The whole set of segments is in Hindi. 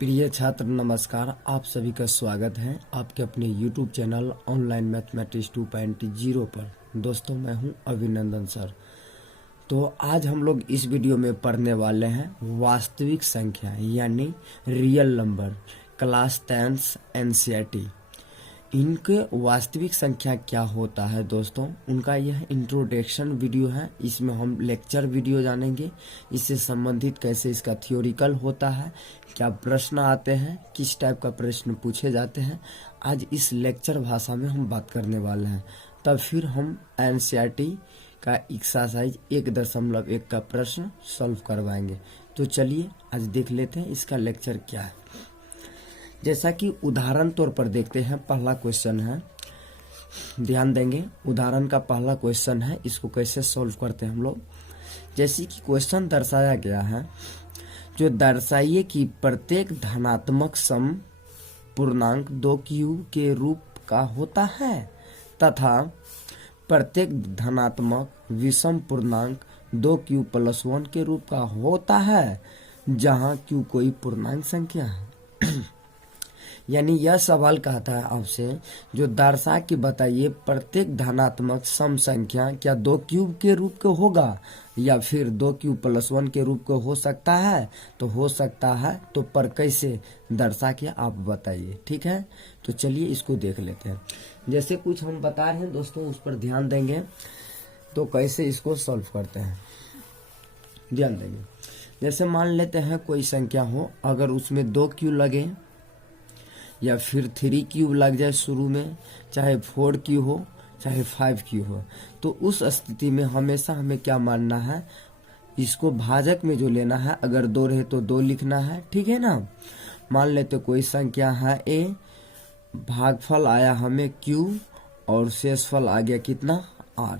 प्रिय छात्र नमस्कार। आप सभी का स्वागत है आपके अपने YouTube चैनल ऑनलाइन मैथमेटिक्स 2.0 पर। दोस्तों मैं हूं अभिनंदन सर। तो आज हम लोग इस वीडियो में पढ़ने वाले हैं वास्तविक संख्या यानी रियल नंबर क्लास 10 एनसीईआरटी। इनके वास्तविक संख्या क्या होता है दोस्तों, उनका यह इंट्रोडक्शन वीडियो है। इसमें हम लेक्चर वीडियो जानेंगे, इससे संबंधित कैसे इसका थियोरिकल होता है, क्या प्रश्न आते हैं, किस टाइप का प्रश्न पूछे जाते हैं। आज इस लेक्चर भाषा में हम बात करने वाले हैं। तब फिर हम एनसीईआरटी का एक्सरसाइज 1.1 का प्रश्न सॉल्व करवाएंगे। तो चलिए आज देख लेते हैं इसका लेक्चर क्या है। जैसा कि उदाहरण तौर पर देखते हैं, पहला क्वेश्चन है, ध्यान देंगे। उदाहरण का पहला क्वेश्चन है, इसको कैसे सॉल्व करते हैं हम लोग। जैसे कि क्वेश्चन दर्शाया गया है, जो दर्शाइए कि प्रत्येक धनात्मक सम पूर्णांक 2q के रूप का होता है तथा प्रत्येक धनात्मक विषम पूर्णांक 2q + 1 के रूप का होता है जहां q कोई पूर्णांक संख्या है। यानी यह सवाल कहता है आपसे, जो दर्शा के बताइए प्रत्येक धनात्मक सम संख्या क्या 2q के रूप का होगा या फिर 2q + 1 के रूप का हो सकता है। तो हो सकता है, तो पर कैसे दर्शा के आप बताइए। ठीक है, तो चलिए इसको देख लेते हैं। जैसे कुछ हम बता रहे हैं दोस्तों, उस पर ध्यान देंगे तो कैसे इसको सॉल्व करते हैं ध्यान देंगे। जैसे मान लेते हैं कोई संख्या हो, अगर उसमें 2q लगे या फिर 3q लग जाए शुरू में, चाहे 4q हो चाहे 5q हो, तो उस स्थिति में हमेशा हमें क्या मानना है, इसको भाजक में जो लेना है। अगर 2 रहे तो 2 लिखना है, ठीक है ना। मान लेते कोई संख्या है a, भागफल आया हमें q और शेषफल आ गया कितना r।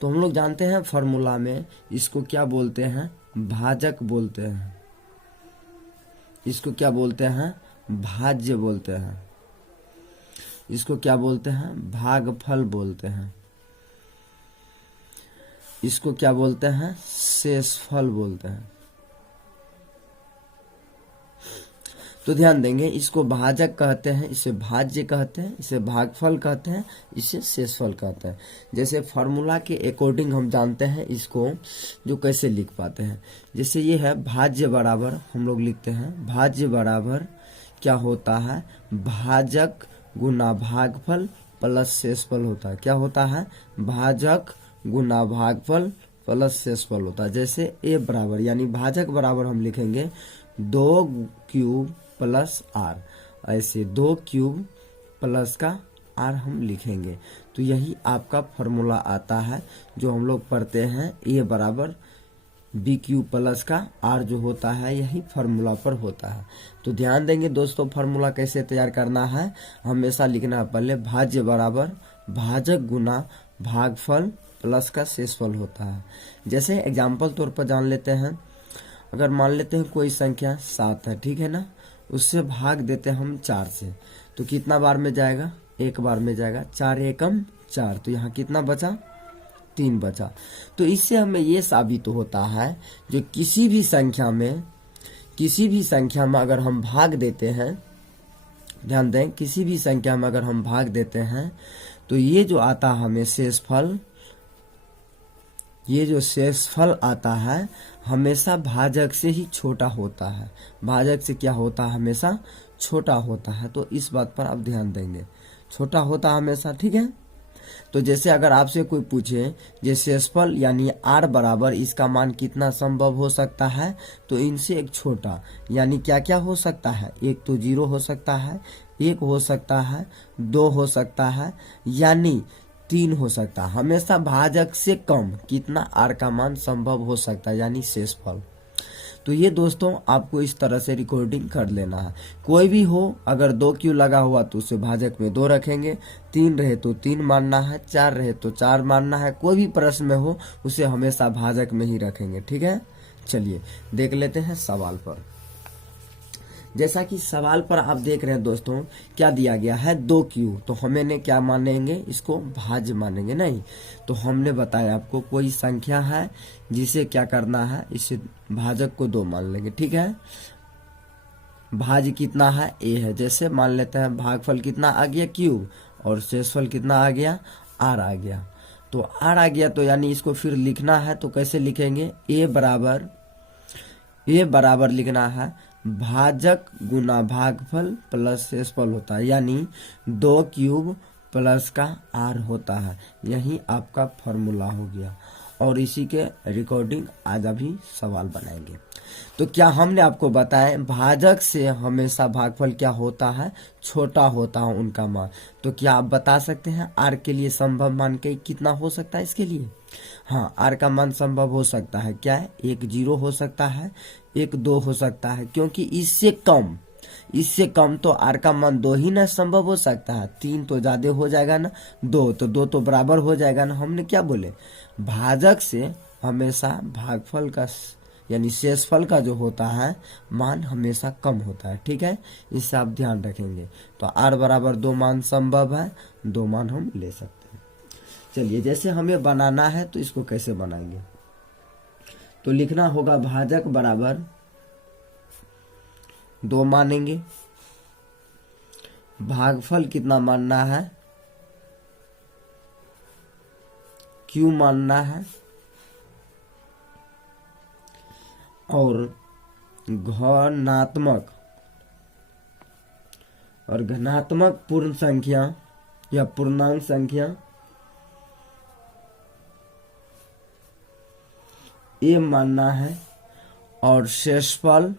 तो हम लोग जानते हैं फॉर्मूला में इसको क्या बोलते हैं, भाजक बोलते हैं। इसको क्या बोलते हैं, भाज्य बोलते हैं। इसको क्या बोलते हैं, भागफल बोलते हैं। इसको क्या बोलते हैं, शेषफल बोलते हैं। तो ध्यान देंगे, इसको भाजक कहते हैं, इसे भाज्य कहते हैं, इसे भागफल कहते हैं, इसे शेषफल कहते हैं। जैसे फॉर्मूला के अकॉर्डिंग हम जानते हैं इसको, जो कैसे लिख पाते हैं। जैसे ये है भाज्य बराबर, हम लोग लिखते हैं भाज्य बराबर क्या होता है, भाजक गुना भागफल प्लस शेषफल होता है। क्या होता है, भाजक गुना भागफल प्लस शेषफल होता है। जैसे a बराबर यानी भाजक बराबर हम लिखेंगे 2q + r, ऐसे 2q प्लस का r हम लिखेंगे। तो यही आपका फॉर्मूला आता है जो हम लोग पढ़ते हैं, a बराबर bq प्लस का r जो होता है, यही फार्मूला पर होता है। तो ध्यान देंगे दोस्तों, फार्मूला कैसे तैयार करना है, हमेशा लिखना है पहले भाज्य बराबर भाजक गुना भागफल प्लस का शेषफल होता है। जैसे एग्जाम्पल तौर पर जान लेते हैं, अगर मान लेते हैं कोई संख्या 7 है, ठीक है ना, उससे भाग देते हैं हम 4 से, तो कितना बार में जाएगा, 1 बार में जाएगा। 4 एकम 4, तो यहाँ कितना बचा, 3 बचा। तो इससे हमें ये साबित होता है, जो किसी भी संख्या में अगर हम भाग देते हैं, ध्यान दें, किसी भी संख्या में अगर हम भाग देते हैं तो ये जो आता है हमें शेषफल, ये जो शेषफल आता है हमेशा भाजक से ही छोटा होता है। भाजक से क्या होता है, हमेशा छोटा होता है। तो इस बात पर आप ध्यान देंगे, छोटा होता है हमेशा, ठीक है। तो जैसे अगर आपसे कोई पूछे ये शेषफल यानी r बराबर इसका मान कितना संभव हो सकता है, तो इनसे एक छोटा यानी क्या क्या हो सकता है, एक तो 0 हो सकता है, 1 हो सकता है, 2 हो सकता है, यानी 3 हो सकता है। हमेशा भाजक से कम कितना r का मान संभव हो सकता है, यानी शेषफल। तो ये दोस्तों आपको इस तरह से रिकॉर्डिंग कर लेना है। कोई भी हो, अगर 2q लगा हुआ तो उसे भाजक में 2 रखेंगे, 3 रहे तो 3 मानना है, 4 रहे तो 4 मानना है। कोई भी प्रश्न में हो उसे हमेशा भाजक में ही रखेंगे, ठीक है। चलिए देख लेते हैं सवाल पर। जैसा कि सवाल पर आप देख रहे हैं दोस्तों, क्या दिया गया है 2q, तो हमने क्या मानेंगे, इसको भाज्य मानेंगे नहीं। तो हमने बताया आपको कोई संख्या है जिसे क्या करना है, इसे भाजक को 2 मान लेंगे, ठीक है। भाज्य कितना है ए है। जैसे मान लेते हैं भागफल कितना आ गया क्यूब और शेषफल कितना आ गया आर आ गया। तो आर आ गया तो यानी इसको फिर लिखना है तो कैसे लिखेंगे, ए बराबर लिखना है भाजक गुना भागफल प्लस शेषफल होता है, यानी 2 क्यूब प्लस का आर होता है। यही आपका फॉर्मूला हो गया और इसी के रिकॉर्डिंग आज अभी सवाल बनाएंगे। तो क्या हमने आपको बताया भाजक से हमेशा भागफल क्या होता है, छोटा होता है उनका मान। तो क्या आप बता सकते हैं आर के लिए संभव मान के कितना हो सकता है इसके लिए? हाँ, आर का मान संभव हो सकता है क्या है, 1 0 हो सकता है, 1 2 हो सकता है, क्योंकि इससे कम तो आर का मान 2 ही ना संभव हो सकता है। 3 तो ज्यादा हो जाएगा ना, 2 तो बराबर हो जाएगा ना। हमने क्या बोले, भाजक से हमेशा भागफल का यानी शेषफल का जो होता है मान हमेशा कम होता है। ठीक है, इससे आप ध्यान रखेंगे। तो आर बराबर 2 मान संभव है, 2 मान हम ले सकते हैं। चलिए, जैसे हमें बनाना है तो इसको कैसे बनाएंगे, तो लिखना होगा भाजक बराबर 2 मानेंगे, भागफल कितना मानना है, क्यू मानना है, और घनात्मक पूर्ण संख्या या पूर्णांक संख्या ए मानना है, और शेषफल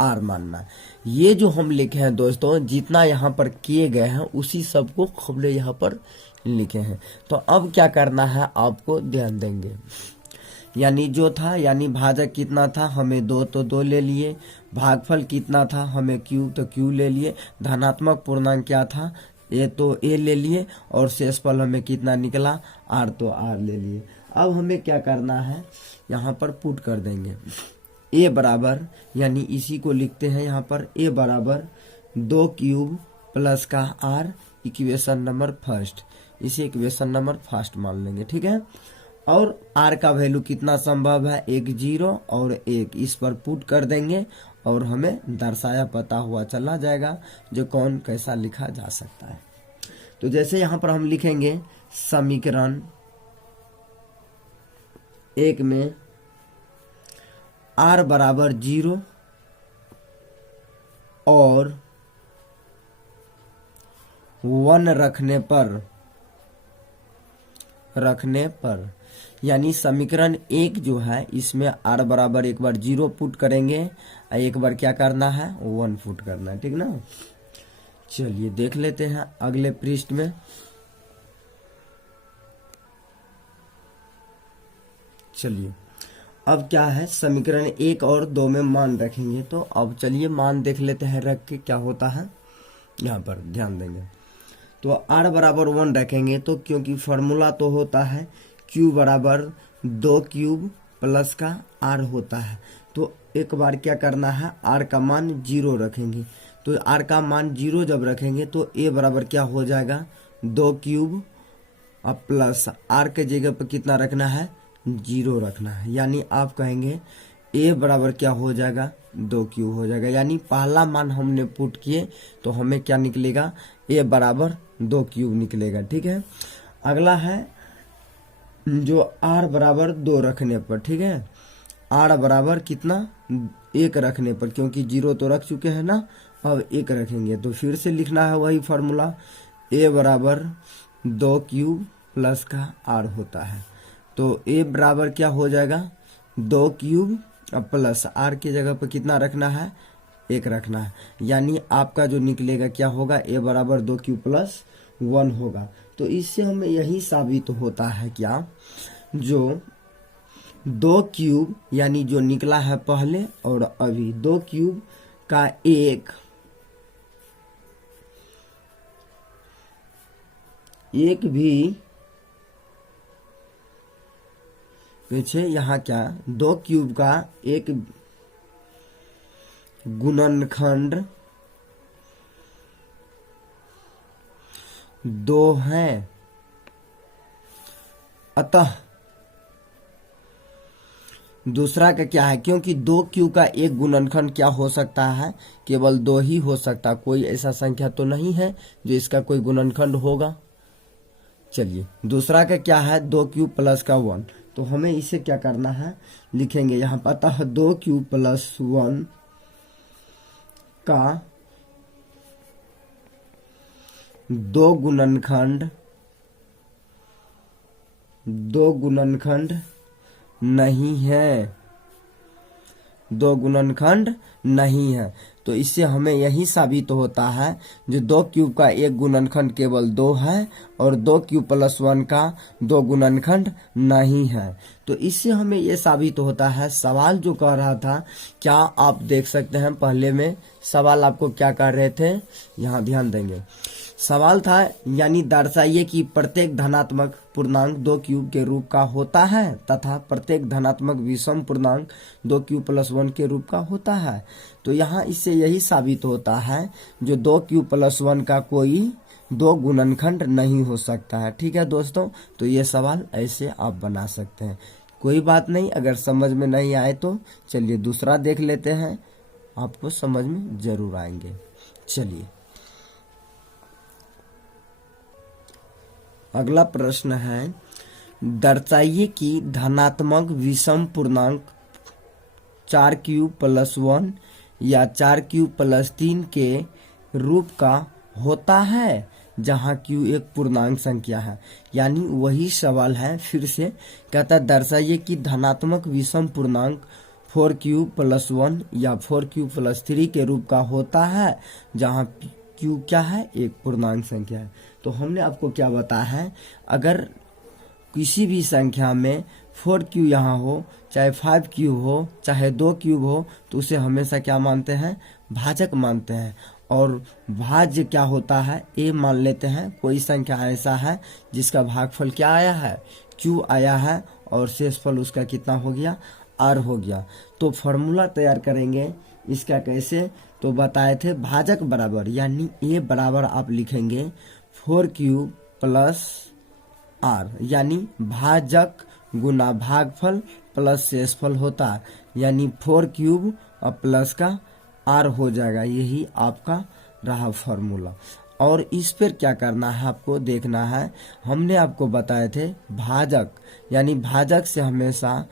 आर मानना है। ये जो हम लिखे हैं दोस्तों, जितना यहाँ पर किए गए हैं उसी सबको हमने यहाँ पर लिखे हैं। तो अब क्या करना है आपको ध्यान देंगे, यानी जो था, यानी भाजक कितना था हमें 2 तो 2 ले लिए, भागफल कितना था हमें क्यू तो क्यू ले लिए, धनात्मक पूर्णांक क्या था ए तो ए ले लिए, और शेषफल हमें कितना निकला आर तो आर ले लिए। अब हमें क्या करना है, यहाँ पर पुट कर देंगे ए बराबर, यानी इसी को लिखते हैं यहाँ पर ए बराबर 2 क्यूब प्लस का आर, इक्वेशन नंबर फर्स्ट, इसे इक्वेशन नंबर फर्स्ट मान लेंगे। ठीक है, और आर का वैल्यू कितना संभव है, 1 0 और 1, इस पर पुट कर देंगे और हमें दर्शाया पता हुआ चला जाएगा जो कौन कैसा लिखा जा सकता है। तो जैसे यहाँ पर हम लिखेंगे समीकरण 1 में आर बराबर 0 और 1 रखने पर यानी समीकरण 1 जो है इसमें आर बराबर एक बार 0 पुट करेंगे, एक बार क्या करना है 1 पुट करना है। ठीक ना, चलिए देख लेते हैं अगले पृष्ठ में। चलिए, अब क्या है, समीकरण 1 और 2 में मान रखेंगे। तो अब चलिए मान देख लेते हैं रख के क्या होता है, यहाँ पर ध्यान देंगे। तो आर बराबर 1 रखेंगे तो क्योंकि फॉर्मूला तो होता है क्यू बराबर 2 क्यूब प्लस का आर होता है। तो एक बार क्या करना है, आर का मान 0 रखेंगे। तो आर का मान 0 जब रखेंगे तो ए बराबर क्या हो जाएगा 2 क्यूब अब प्लस आर के जगह पर कितना रखना है 0 रखना है, यानी आप कहेंगे ए बराबर क्या हो जाएगा 2 क्यूब हो जाएगा। यानी पहला मान हमने पुट किए तो हमें क्या निकलेगा, ए बराबर 2 क्यूब निकलेगा। ठीक है, अगला है जो आर बराबर 2 रखने पर। ठीक है, आर बराबर कितना 1 रखने पर, क्योंकि 0 तो रख चुके हैं ना, अब 1 रखेंगे तो फिर से लिखना है वही फॉर्मूला, ए बराबर 2 क्यूब प्लस का आर होता है। तो ए बराबर क्या हो जाएगा 2 क्यूब प्लस आर की जगह पर कितना रखना है 1 रखना है, यानी आपका जो निकलेगा क्या होगा, ए बराबर 2 क्यूब प्लस 1 होगा। तो इससे हमें यही साबित होता है क्या, जो 2 क्यूब यानी जो निकला है पहले और अभी 2 क्यूब का एक भी पीछे यहाँ क्या 2 क्यूब का एक गुणनखंड 2 है, अतः दूसरा का क्या है, क्योंकि 2q का एक गुणनखंड क्या हो सकता है, केवल 2 ही हो सकता, कोई ऐसा संख्या तो नहीं है जो इसका कोई गुणनखंड होगा। चलिए दूसरा का क्या है, 2q प्लस का 1। तो हमें इसे क्या करना है, लिखेंगे यहाँ पर, अतः 2q प्लस 1 का 2 गुणनखंड नहीं है, 2 गुणनखंड नहीं है। तो इससे हमें यही साबित होता है जो 2q का एक गुणनखंड केवल 2 है और 2q प्लस 1 का 2 गुणनखंड नहीं है। तो इससे हमें यह साबित होता है, सवाल जो कह रहा था, क्या आप देख सकते हैं पहले में सवाल आपको क्या कर रहे थे, यहाँ ध्यान देंगे। सवाल था यानी दर्शाइए कि प्रत्येक धनात्मक पूर्णांक 2q के रूप का होता है तथा प्रत्येक धनात्मक विषम पूर्णांक 2q प्लस 1 के रूप का होता है। तो यहाँ इससे यही साबित होता है जो 2q प्लस 1 का कोई 2 गुणनखंड नहीं हो सकता है। ठीक है दोस्तों, तो ये सवाल ऐसे आप बना सकते हैं। कोई बात नहीं, अगर समझ में नहीं आए तो चलिए दूसरा देख लेते हैं, आपको समझ में जरूर आएंगे। चलिए अगला प्रश्न है, दर्शाइए कि धनात्मक विषम पूर्णांक 4q प्लस 1 या 4q प्लस 3 के रूप का होता है जहां q एक पूर्णांक संख्या है। यानी वही सवाल है, फिर से कहता है दर्शाइए कि धनात्मक विषम पूर्णांक 4q प्लस 1 या 4q प्लस 3 के रूप का होता है जहां q क्या है, एक पूर्णांक संख्या है। तो हमने आपको क्या बताया है, अगर किसी भी संख्या में 4q यहाँ हो, चाहे 5q हो, चाहे 2q हो, तो उसे हमेशा क्या मानते हैं, भाजक मानते हैं। और भाज्य क्या होता है, a मान लेते हैं। कोई संख्या ऐसा है जिसका भागफल क्या आया है, q आया है, और शेषफल उसका कितना हो गया, r हो गया। तो फॉर्मूला तैयार करेंगे इसका कैसे, तो बताए थे भाजक बराबर, यानी a बराबर आप लिखेंगे 4q प्लस r, यानी भाजक गुना भागफल प्लस शेषफल होता है, यानी 4 और प्लस का r हो जाएगा। यही आपका रहा फॉर्मूला। और इस पर क्या करना है, आपको देखना है, हमने आपको बताए थे भाजक, यानी भाजक से हमेशा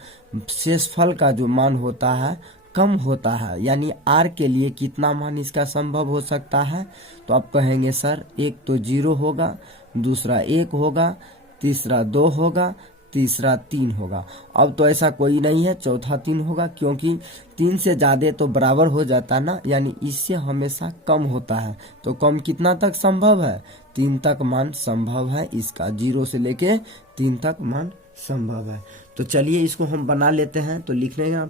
शेषफल का जो मान होता है कम होता है। यानी r के लिए कितना मान इसका संभव हो सकता है, तो आप कहेंगे सर एक तो 0 होगा, दूसरा 1 होगा, तीसरा 2 होगा, तीसरा 3 होगा। अब तो ऐसा कोई नहीं है, चौथा 3 होगा, क्योंकि 3 से ज्यादा तो बराबर हो जाता ना, यानी इससे हमेशा कम होता है। तो कम कितना तक संभव है, 3 तक मान संभव है इसका, 0 से लेके 3 तक मान संभव है। तो चलिए इसको हम बना लेते हैं। तो लिखने का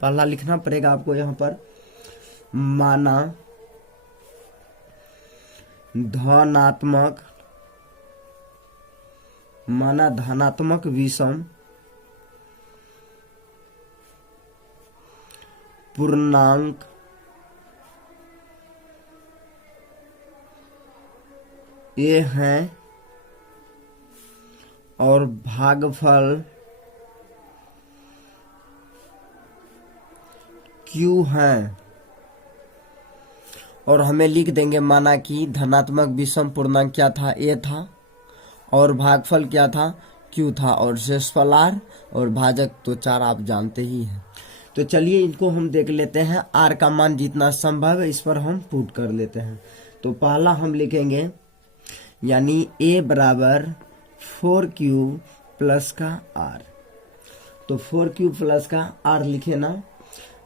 पहला लिखना पड़ेगा आपको यहाँ पर, माना धनात्मक विषम पूर्णांक a है और भागफल q है। और हमें लिख देंगे, माना कि धनात्मक विषम पूर्णांक क्या था, a था, और भागफल क्या था, q था, और शेषफल r, और भाजक तो 4 आप जानते ही हैं। तो चलिए इनको हम देख लेते हैं, r का मान जितना संभव है इस पर हम पुट कर लेते हैं। तो पहला हम लिखेंगे, यानी a बराबर 4q प्लस का r। तो 4q प्लस का r लिखे ना।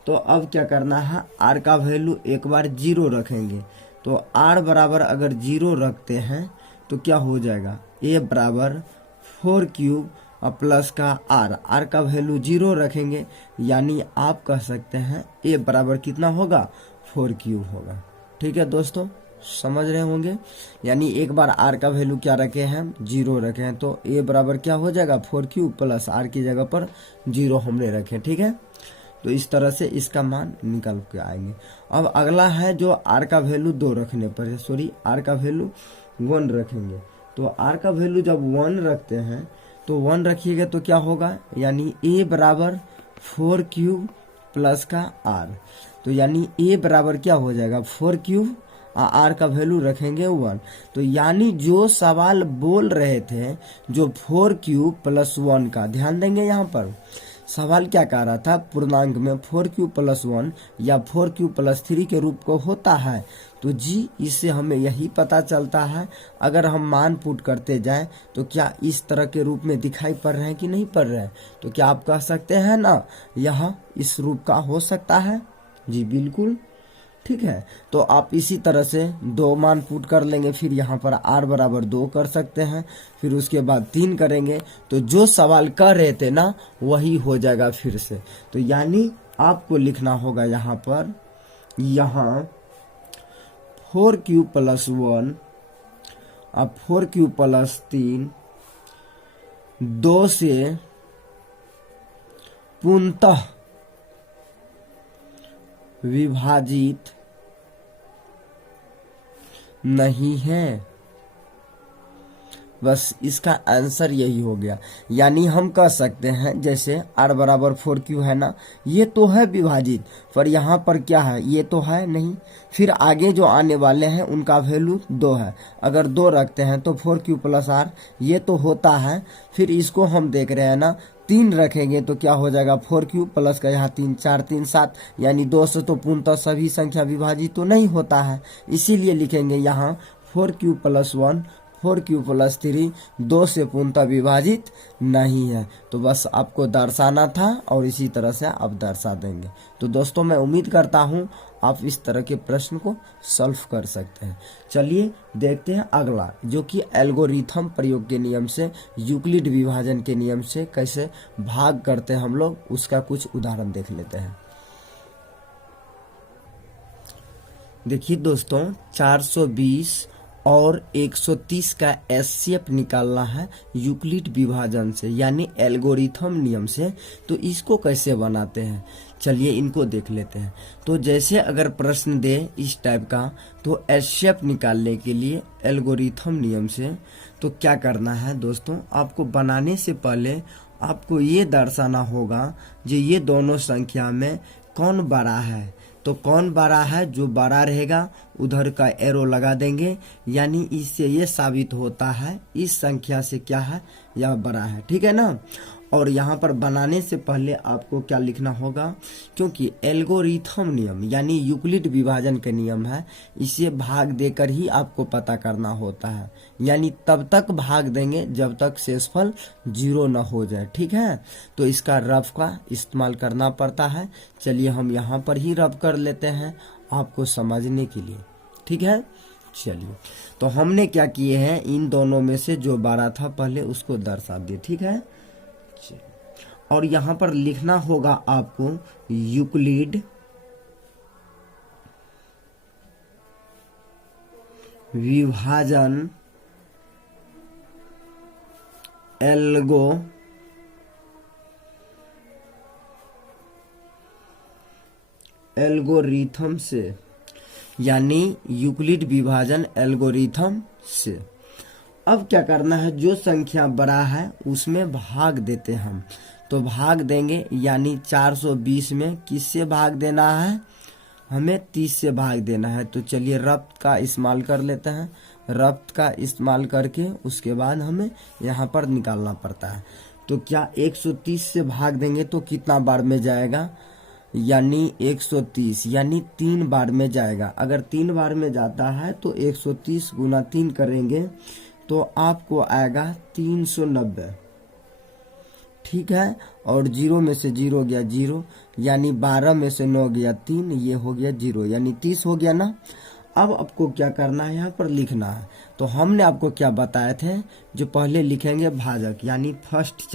तो अब क्या करना है, r का वैल्यू एक बार 0 रखेंगे। तो r बराबर अगर 0 रखते हैं तो क्या हो जाएगा, a बराबर 4q प्लस का r का वैल्यू 0 रखेंगे, यानी आप कह सकते हैं a बराबर कितना होगा, 4q होगा। ठीक है दोस्तों, समझ रहे होंगे। यानी एक बार r का वैल्यू क्या रखे हैं, 0 रखे हैं, तो a बराबर क्या हो जाएगा, 4q प्लस r की जगह पर 0 हमने रखे। ठीक है, तो इस तरह से इसका मान निकल के आएंगे। अब अगला है जो r का वैल्यू 2 रखने पर है, r का वैल्यू 1 रखेंगे। तो r का वैल्यू जब 1 रखते हैं तो 1 रखिएगा तो क्या होगा, यानी a बराबर 4 क्यूब प्लस का r। तो यानी a बराबर क्या हो जाएगा 4 क्यूब, r का वैल्यू रखेंगे 1। तो यानी जो सवाल बोल रहे थे जो 4 क्यूब प्लस 1 का, ध्यान देंगे यहाँ पर सवाल क्या कह रहा था, पूर्णांक में 4 क्यूब प्लस 1 या 4 क्यूब प्लस 3 के रूप को होता है। तो जी इससे हमें यही पता चलता है, अगर हम मान पुट करते जाएं तो क्या इस तरह के रूप में दिखाई पड़ रहे हैं कि नहीं पड़ रहे हैं। तो क्या आप कह सकते हैं ना यह इस रूप का हो सकता है, जी बिल्कुल ठीक है। तो आप इसी तरह से 2 मान पुट कर लेंगे, फिर यहाँ पर r बराबर 2 कर सकते हैं, फिर उसके बाद 3 करेंगे, तो जो सवाल कर रहे थे ना वही हो जाएगा फिर से। तो यानी आपको लिखना होगा यहाँ पर, यहाँ 4 क्यूब प्लस 1 अब 4 क्यूब प्लस 3 2 से पूर्णतः विभाजित नहीं है। बस इसका आंसर यही हो गया। यानी हम कह सकते हैं जैसे r बराबर 4 क्यू है ना, ये तो है विभाजित, पर यहाँ पर क्या है, ये तो है नहीं। फिर आगे जो आने वाले हैं उनका वैल्यू 2 है, अगर 2 रखते हैं तो 4 क्यू प्लस r ये तो होता है। फिर इसको हम देख रहे हैं ना, 3 रखेंगे तो क्या हो जाएगा 4 क्यूब प्लस का यहाँ 3 4 3 7, यानी 2 से तो पूर्णतः सभी संख्या विभाजित तो नहीं होता है, इसीलिए लिखेंगे यहाँ 4 क्यूब प्लस 1 4 क्यूब प्लस 3 2 से पूर्णतः विभाजित नहीं है। तो बस आपको दर्शाना था और इसी तरह से आप दर्शा देंगे। तो दोस्तों मैं उम्मीद करता हूँ आप इस तरह के प्रश्न को सॉल्व कर सकते हैं। चलिए देखते हैं अगला, जो कि एल्गोरिथम प्रयोग के नियम से, यूक्लिड विभाजन के नियम से कैसे भाग करते हैं हम लोग, उसका कुछ उदाहरण देख लेते हैं। देखिए दोस्तों 420 और 130 का एचसीएफ निकालना है यूक्लिड विभाजन से, यानी एल्गोरिथम नियम से। तो इसको कैसे बनाते हैं, चलिए इनको देख लेते हैं। तो जैसे अगर प्रश्न दे इस टाइप का, तो एचसीएफ निकालने के लिए एल्गोरिथम नियम से तो क्या करना है दोस्तों, आपको बनाने से पहले आपको ये दर्शाना होगा जो ये दोनों संख्या में कौन बड़ा है। तो कौन बड़ा है, जो बड़ा रहेगा उधर का एरो लगा देंगे, यानी इससे ये साबित होता है इस संख्या से क्या है, यह बड़ा है, ठीक है ना। और यहाँ पर बनाने से पहले आपको क्या लिखना होगा, क्योंकि एल्गोरिथम नियम यानी यूक्लिड विभाजन के नियम है, इसे भाग देकर ही आपको पता करना होता है, यानी तब तक भाग देंगे जब तक शेषफल 0 न हो जाए, ठीक है। तो इसका रफ का इस्तेमाल करना पड़ता है। चलिए हम यहाँ पर ही रफ कर लेते हैं आपको समझने के लिए, ठीक है। चलिए तो हमने क्या किए हैं, इन दोनों में से जो बड़ा था पहले उसको दर्शा दिए, ठीक है। और यहाँ पर लिखना होगा आपको यूक्लिड विभाजन एल्गोरिथम से, यानी यूक्लिड विभाजन एल्गोरिथम से। अब क्या करना है, जो संख्या बड़ा है उसमें भाग देते हम। तो भाग देंगे, यानी 420 में किससे भाग देना है, हमें 30 से भाग देना है। तो चलिए रब्त का इस्तेमाल कर लेते हैं। रब्त का इस्तेमाल करके उसके बाद हमें यहाँ पर निकालना पड़ता है। तो क्या 130 से भाग देंगे तो कितना बार में जाएगा, यानी 130, यानी 3 बार में जाएगा। अगर 3 बार में जाता है तो 130 गुना 3 करेंगे तो आपको आएगा 390, ठीक है। और 0 में से 0 गया 0, यानी 12 में से 9 गया 3, ये हो गया 0, यानी 30 हो गया ना। अब आपको क्या करना है, यहाँ पर लिखना है। तो हमने आपको क्या बताए थे, जो पहले लिखेंगे भाजक, यानी फर्स्ट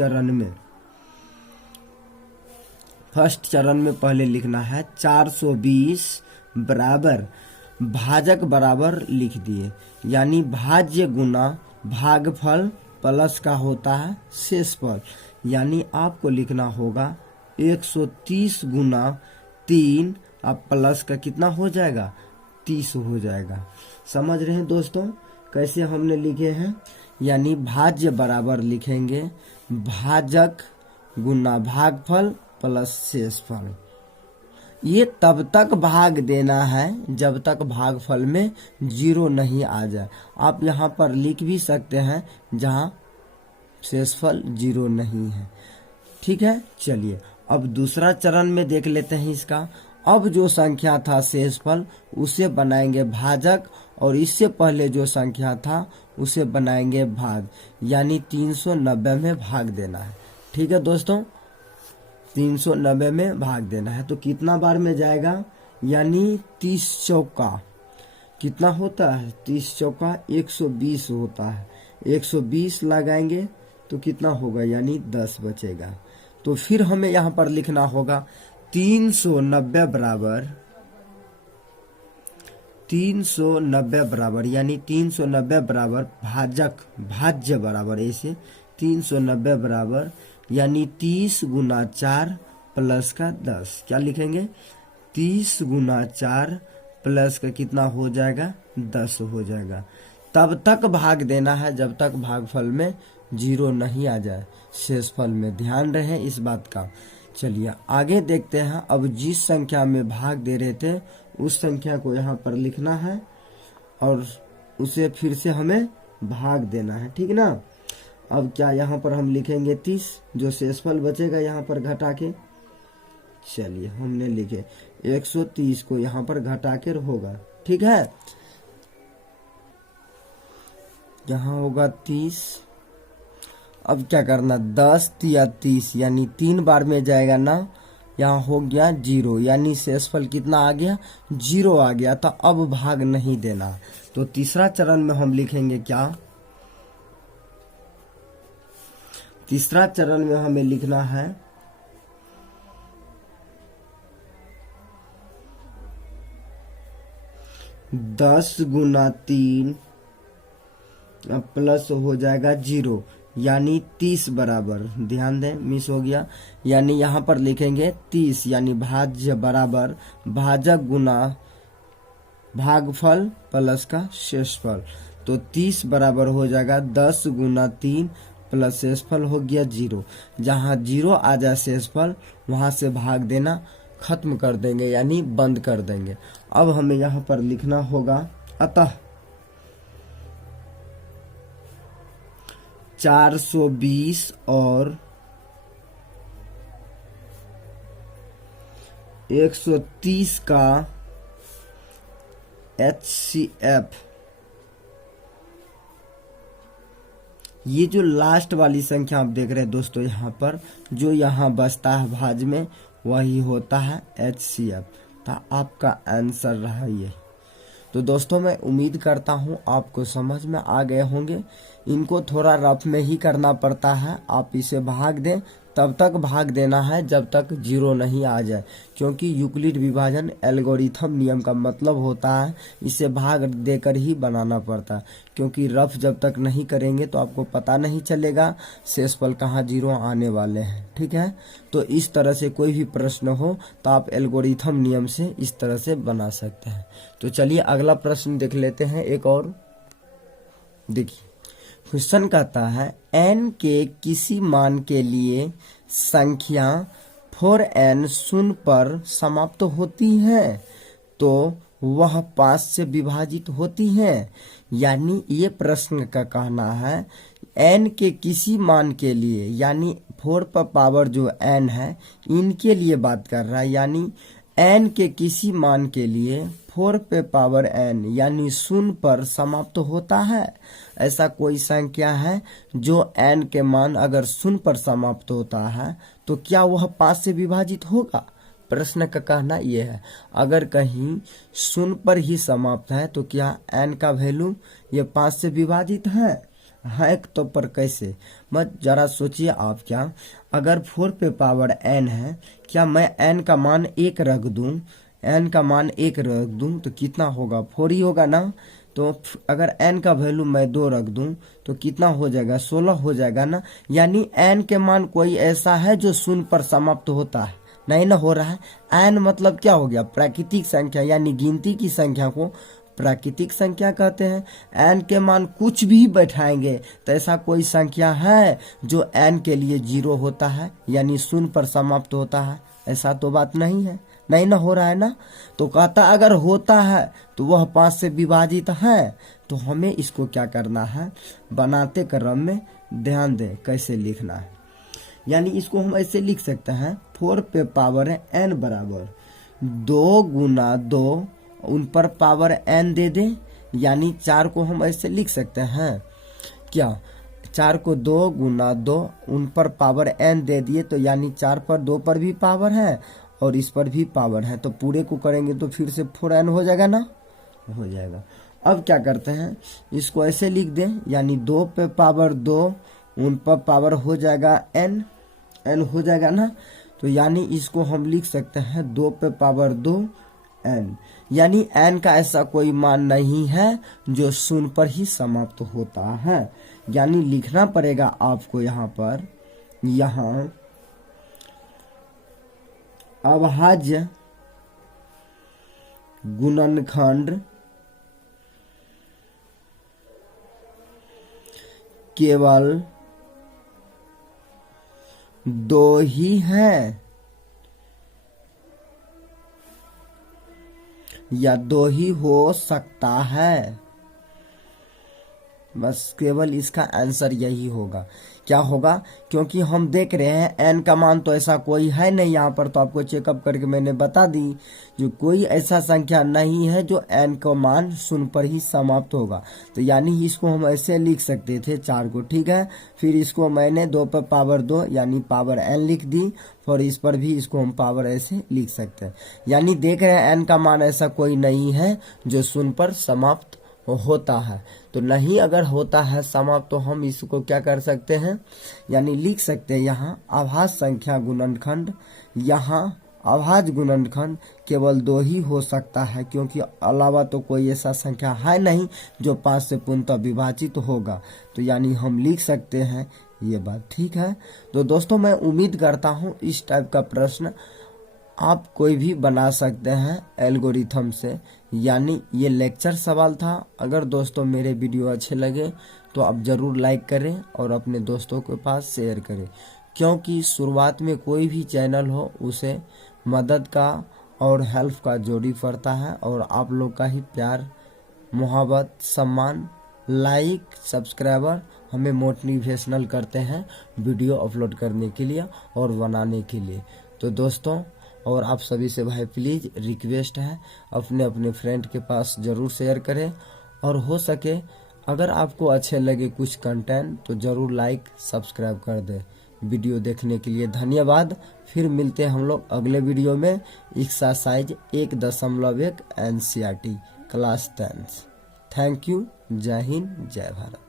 चरण में पहले लिखना है 420 बराबर भाजक बराबर लिख दिए, यानी भाज्य गुना भागफल प्लस का होता है शेषफल, यानी आपको लिखना होगा 130 गुना 3, अब प्लस का कितना हो जाएगा 30 हो जाएगा। समझ रहे हैं दोस्तों कैसे हमने लिखे हैं, यानी भाज्य बराबर लिखेंगे भाजक गुना भागफल प्लस शेषफल। ये तब तक भाग देना है जब तक भागफल में 0 नहीं आ जाए। आप यहाँ पर लिख भी सकते हैं जहाँ शेषफल 0 नहीं है। ठीक है, चलिए अब दूसरा चरण में देख लेते हैं इसका। अब जो संख्या था शेषफल उसे बनाएंगे भाजक और इससे पहले जो संख्या था उसे बनाएंगे भाग, यानी 390 में भाग देना है। ठीक है दोस्तों, 390 में भाग देना है तो कितना बार में जाएगा, यानी 30 चौका कितना होता है, 30 चौका 120 होता है। 120 लगाएंगे तो कितना होगा, यानी 10 बचेगा। तो फिर हमें यहाँ पर लिखना होगा 390 बराबर यानी 390 बराबर भाजक भाज्य बराबर ऐसे 390 बराबर यानी 30 गुना 4 प्लस का 10। क्या लिखेंगे, 30 गुना 4 प्लस का कितना हो जाएगा, 10 हो जाएगा। तब तक भाग देना है जब तक भागफल में 0 नहीं आ जाए, शेषफल में। ध्यान रहे इस बात का। चलिए आगे देखते हैं। अब जिस संख्या में भाग दे रहे थे उस संख्या को यहाँ पर लिखना है और उसे फिर से हमें भाग देना है। ठीक ना। अब क्या यहाँ पर हम लिखेंगे 30, जो शेषफल बचेगा यहाँ पर घटा के, चलिए हमने लिखे 130 को यहाँ पर घटा के होगा। ठीक है, यहाँ होगा 30। अब क्या करना, 10 या 30 यानी 3 बार में जाएगा ना। यहाँ हो गया 0 यानी शेषफल कितना आ गया, 0 आ गया। तो अब भाग नहीं देना। तो तीसरा चरण में हम लिखेंगे क्या, तीसरा चरण में हमें लिखना है 10 गुना 3 प्लस हो जाएगा 0 यानी 30 बराबर। ध्यान दें, मिस हो गया। यानी यहाँ पर लिखेंगे 30 यानी भाज्य बराबर भाजक गुना भागफल प्लस का शेषफल। तो 30 बराबर हो जाएगा 10 गुना 3 प्लस शेषफल हो गया 0। जहाँ 0 आ जाए शेषफल वहां से भाग देना खत्म कर देंगे, यानी बंद कर देंगे। अब हमें यहाँ पर लिखना होगा अतः 420 और 130 का HCF, ये जो लास्ट वाली संख्या आप देख रहे हैं दोस्तों, यहाँ पर जो यहाँ बचता है भाज में वही होता है HCF। तो आपका आंसर रहा ये। तो दोस्तों मैं उम्मीद करता हूँ आपको समझ में आ गए होंगे। इनको थोड़ा रफ में ही करना पड़ता है। आप इसे भाग दें, तब तक भाग देना है जब तक 0 नहीं आ जाए, क्योंकि यूक्लिड विभाजन एल्गोरिथम नियम का मतलब होता है इसे भाग देकर ही बनाना पड़ता है। क्योंकि रफ जब तक नहीं करेंगे तो आपको पता नहीं चलेगा शेषफल कहाँ 0 आने वाले हैं। ठीक है, तो इस तरह से कोई भी प्रश्न हो तो आप एल्गोरिथम नियम से इस तरह से बना सकते हैं। तो चलिए अगला प्रश्न देख लेते हैं। एक और देखिए, क्वेश्चन कहता है n के किसी मान के लिए संख्या 4n शून्य पर समाप्त होती है तो वह 5 से विभाजित होती है। यानी ये प्रश्न का कहना है n के किसी मान के लिए, यानी 4 पर पावर जो n है इनके लिए बात कर रहा है। यानी n के किसी मान के लिए 4 पे पावर n यानी शून्य पर समाप्त होता है। ऐसा कोई संख्या है जो n के मान अगर शून्य पर समाप्त होता है तो क्या वह 5 से विभाजित होगा। प्रश्न का कहना यह है, अगर कहीं शून्य पर ही समाप्त है तो क्या n का वैल्यू ये 5 से विभाजित है तो पर कैसे, मत जरा सोचिए आप। क्या अगर 4 पे पावर n है, क्या मैं n का मान 1 रख दूं, n का मान 1 रख दूं तो कितना होगा, 4 ही होगा ना। तो अगर n का वैल्यू मैं 2 रख दूं तो कितना हो जाएगा, 16 हो जाएगा ना। यानी n के मान कोई ऐसा है जो शून्य पर समाप्त होता है, नहीं ना हो रहा है। n मतलब क्या हो गया, प्राकृतिक संख्या यानी गिनती की संख्या को प्राकृतिक संख्या कहते हैं। n के मान कुछ भी बैठाएंगे तो ऐसा कोई संख्या है जो n के लिए 0 होता है यानी शून्य पर समाप्त होता है? ऐसा तो बात नहीं है, नहीं ना हो रहा है ना। तो कहता अगर होता है तो वह 5 से विभाजित है। तो हमें इसको क्या करना है, बनाते क्रम में ध्यान दें कैसे लिखना है। यानी इसको हम ऐसे लिख सकते हैं 4 पे पावर n बराबर 2 गुना 2, उन पर पावर n दे दें। यानी 4 को हम ऐसे लिख सकते हैं क्या, 4 को 2 गुना 2 उन पर पावर n दे दिए तो यानी 4 पर 2 पर भी पावर है और इस पर भी पावर है। तो पूरे को करेंगे तो फिर से 4n हो जाएगा ना, हो जाएगा। अब क्या करते हैं, इसको ऐसे लिख दें यानी 2 पे पावर 2 उन पर पावर हो जाएगा n हो जाएगा ना। तो यानी इसको हम लिख सकते हैं 2 पे पावर 2 n। यानी n का ऐसा कोई मान नहीं है जो शून्य पर ही समाप्त होता है। यानी लिखना पड़ेगा आपको यहाँ पर, यहाँ अभाज्य गुणनखंड केवल 2 ही है या 2 ही हो सकता है। बस केवल इसका आंसर यही होगा। क्या होगा, क्योंकि हम देख रहे हैं n का मान तो ऐसा कोई है नहीं यहाँ पर, तो आपको चेकअप करके मैंने बता दी जो कोई ऐसा संख्या नहीं है जो n का मान शून्य पर ही समाप्त होगा। तो यानी इसको हम ऐसे लिख सकते थे 4 को, ठीक है। फिर इसको मैंने 2 पर पावर 2 यानी पावर n लिख दी और इस पर भी इसको हम पावर ऐसे लिख सकते हैं। यानी देख रहे हैं n का मान ऐसा कोई नहीं है जो शून्य पर समाप्त होता है। तो नहीं अगर होता है समाप्त तो हम इसको क्या कर सकते हैं, यानी लिख सकते हैं यहाँ अभाज्य संख्या गुणनखंड, यहाँ अभाज्य गुणनखंड केवल 2 ही हो सकता है क्योंकि अलावा तो कोई ऐसा संख्या है नहीं जो 5 से पूर्णतः विभाजित होगा। तो यानी हम लिख सकते हैं ये बात, ठीक है। तो दोस्तों मैं उम्मीद करता हूँ इस टाइप का प्रश्न आप कोई भी बना सकते हैं एल्गोरिथम से। यानी ये लेक्चर सवाल था। अगर दोस्तों मेरे वीडियो अच्छे लगे तो आप ज़रूर लाइक करें और अपने दोस्तों के पास शेयर करें, क्योंकि शुरुआत में कोई भी चैनल हो उसे मदद का और हेल्प का जरूरी पड़ता है और आप लोग का ही प्यार, मोहब्बत, सम्मान, लाइक, सब्सक्राइबर हमें मोटिवेशनल करते हैं वीडियो अपलोड करने के लिए और बनाने के लिए। तो दोस्तों और आप सभी से भाई प्लीज़ रिक्वेस्ट है अपने अपने फ्रेंड के पास ज़रूर शेयर करें और हो सके अगर आपको अच्छे लगे कुछ कंटेंट तो ज़रूर लाइक सब्सक्राइब कर दें। वीडियो देखने के लिए धन्यवाद। फिर मिलते हैं हम लोग अगले वीडियो में। Exercise 1.1 NCERT class 10। Thank you. जय हिंद, जय भारत।